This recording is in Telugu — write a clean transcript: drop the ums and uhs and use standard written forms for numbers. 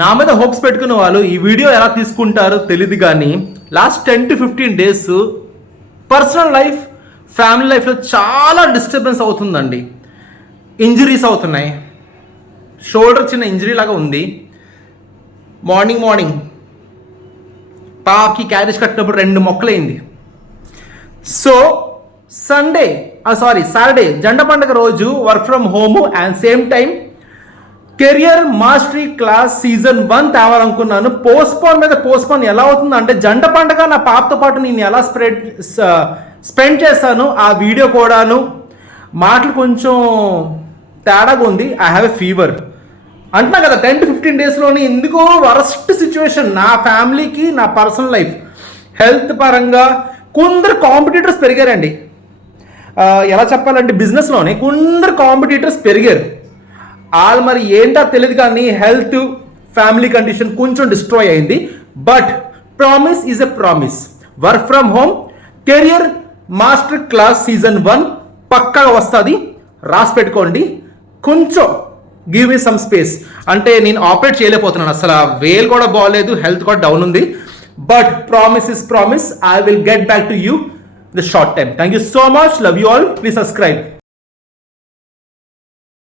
నా మీద హోప్స్ పెట్టుకున్న వాళ్ళు ఈ వీడియో ఎలా తీసుకుంటారో తెలియదు, కానీ last 10 to 15 days personal life, family లైఫ్లో చాలా డిస్టర్బెన్స్ అవుతుందండి. ఇంజరీస్ అవుతున్నాయి. షోల్డర్ చిన్న ఇంజరీ లాగా ఉంది. మార్నింగ్ పాకి క్యారేజ్ కట్టినప్పుడు 2 మొక్కలైంది. సో సాటర్డే జెండా పండుగ రోజు work from home and same time career mastery class season 1 తేవాలనుకున్నాను. పోస్ట్పోన్ ఎలా అవుతుందంటే జెండా పండుగ నా పాపతో పాటు నేను ఎలా స్పెండ్ చేస్తాను ఆ వీడియో కూడాను మాటలు కొంచెం తేడాగా ఉంది. ఐ హ్యావ్ ఎ ఫీవర్ అంటున్నా కదా. 10 to 15 డేస్లోని ఎందుకో వరస్ట్ సిచ్యువేషన్ నా ఫ్యామిలీకి, నా పర్సనల్ లైఫ్, హెల్త్ పరంగా. కొందరు కాంపిటీటర్స్ పెరిగారండి. ఎలా చెప్పాలంటే బిజినెస్లోనే కొందరు కాంపిటీటర్స్ పెరిగారు. వాళ్ళు మరి ఏంటో తెలియదు, కానీ హెల్త్, ఫ్యామిలీ కండిషన్ కొంచెం డిస్ట్రాయ్ అయింది. But promise is a promise. Work from home career master class season 1 పక్కాగా వస్తుంది. రాసి పెట్టుకోండి. కొంచెం గివ్ మీ సమ్ స్పేస్. అంటే నేను ఆపరేట్ చేయలేకపోతున్నాను, అసలు వేలు కూడా బాగోలేదు, హెల్త్ కూడా డౌన్ ఉంది. But promise is promise. I will get back to you the short time. Thank you so much. Love you all. Please subscribe.